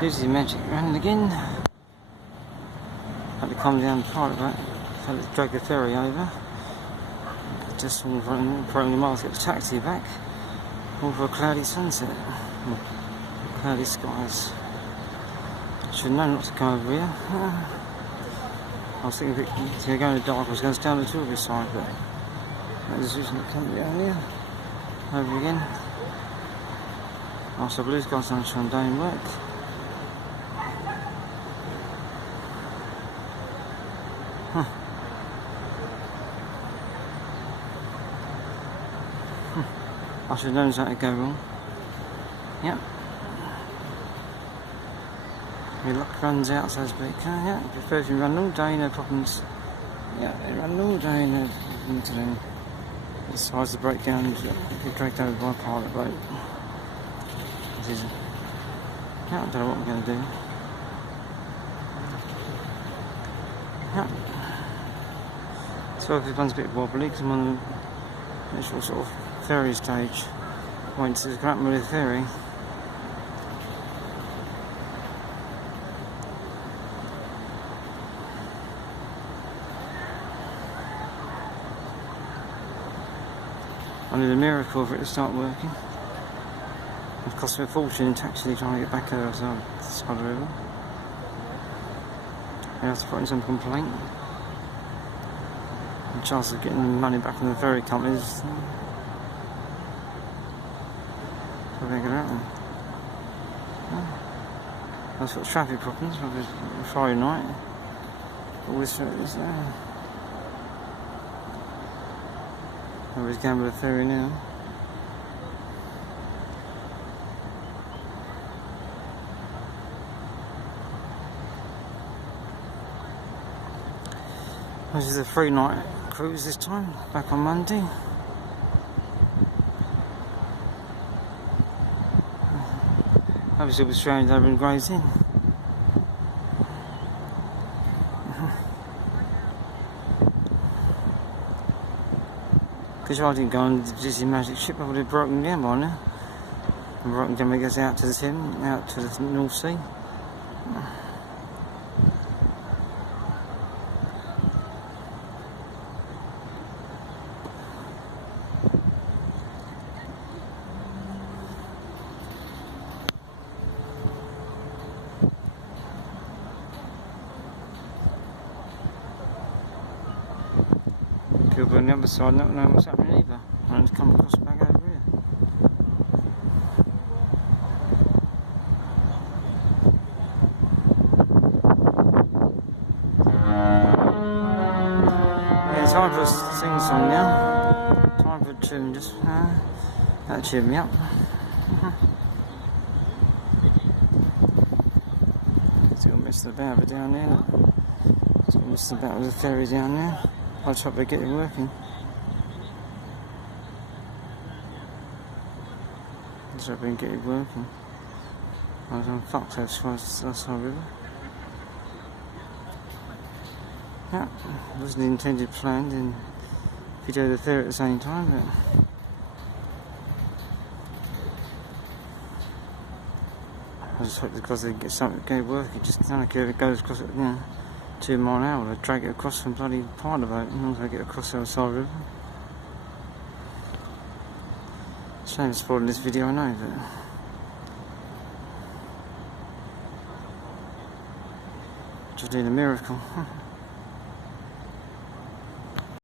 Loses the magic running again. Had to come down the pilot boat. Had to drag the ferry over. Just all running miles to get the taxi back. All for a cloudy sunset. Cloudy skies. Should have known not to come over here. I was thinking if it was going to go in the dark, I was going to stay on the tourist side, but that decision to come down here. Over again. After blue sky sunshine day in work. I should have known something to go wrong. Yep. Your luck runs out, so to speak. Yeah, prefer if you run all day, no problems. Yeah, they run all day, no problems to them. Besides the breakdown, get dragged over by a pilot boat. This is. Yeah, I don't know what I'm going to do. Yeah. So this one's a bit wobbly because I'm on the initial sort of ferry stage. Waiting to come up with the ferry. I need a miracle for it to start working. It cost me a fortune in taxi trying to get back over the side of the river. I have to put in some complaint. The chances of getting money back from the ferry companies probably going to happen. I've got traffic problems probably Friday night. All this Nobody's going with the ferry now. This is a 3-night cruise this time, back on Monday. Obviously we'll be stranded over in Gravesend. Because I didn't go on the Disney Magic ship, I would have broken down by now. And broken down when it goes out to the Thames, out to the North Sea. People on the other side not know what's happening either. I just come across back over here. Yeah, time for a sing song now. Time for a tune, just that cheered me up. Still messing about with down there. Still messing about with the ferry down there. I'll try to get it working. Let's try to get it working. I was on fucked outside river. Yeah, it wasn't intended planned in video the ferry at the same time, but I just hope because they get something to go work. It just don't care if it goes across it, 2 mile an hour, they drag it across from bloody pilot boat and also get across the other side of the river. Shame it's spoiling this video, I know, but just need a miracle.